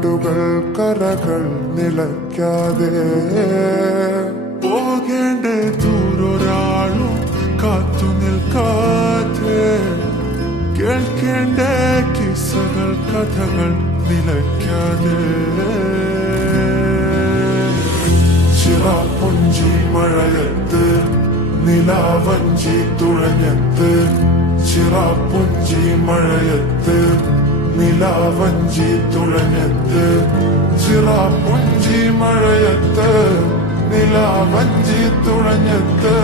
നാടുകൾ കരകൾ നിലയ്ക്കാതെ പോകേണ്ട ദൂരൊരാളും കാത്തു നിൽക്കാതെ കേൾക്കേണ്ട കിസ്സകൾ കഥകൾ നിലയ്ക്കാതെ ചിറാപ്പുഞ്ചി മഴയത്ത് നിലാവഞ്ചി തുഴഞ്ഞത്ത് ചിറാപ്പുഞ്ചി മഴയത്ത് നിലാവഞ്ചി തുഴഞ്ഞത്ത് ചിറാപ്പുഞ്ചി മഴയത്ത് നിലാവഞ്ചി തുഴഞ്ഞത്ത്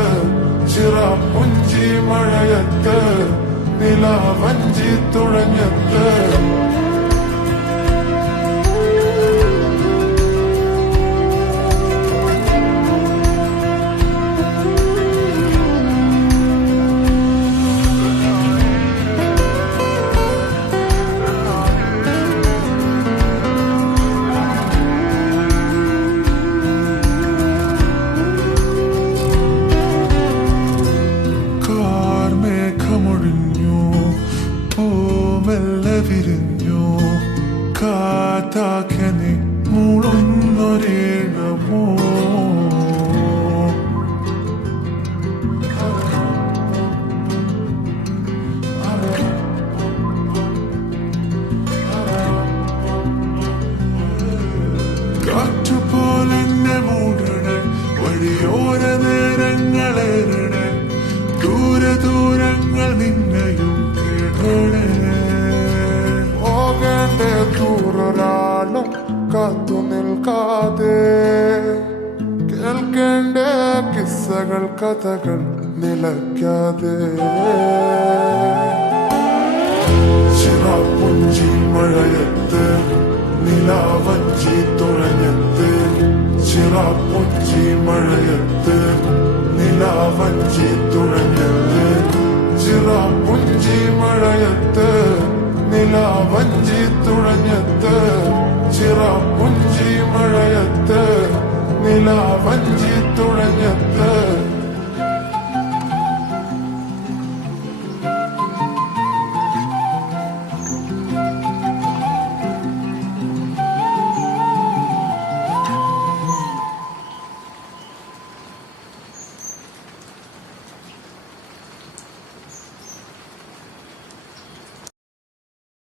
ചിറാപ്പുഞ്ചി മഴയത്ത് നിലാവഞ്ചി തുഴഞ്ഞത്ത് വിരിഞ്ഞു കാത്താക്കനെ മൂളുന്നൊരേണമോ കാറ്റുപോലെന്നെ മൂടണേ വഴിയോര നേരങ്ങളേറണേ ദൂരങ്ങൾ നിന്നെയും കേടണേ ദൂരൊരാളും കാത്തു നിൽക്കാതെ കേൾക്കേണ്ട കിസ്സകൾ കഥകൾ നിലയ്ക്കാതെ ചിറാപ്പുഞ്ചി മഴയത്ത് നിലാവഞ്ചി തുഴഞ്ഞത്ത് ചിറാപ്പുഞ്ചി മഴയത്ത് നിലാവഞ്ചി തുഴഞ്ഞത്ത് ചിറാപ്പുഞ്ചി മഴയത്ത് നിലാവഞ്ചി തുഴഞ്ഞത്ത് ചിറാപ്പുഞ്ചി മഴയത്ത് നിലാവഞ്ചി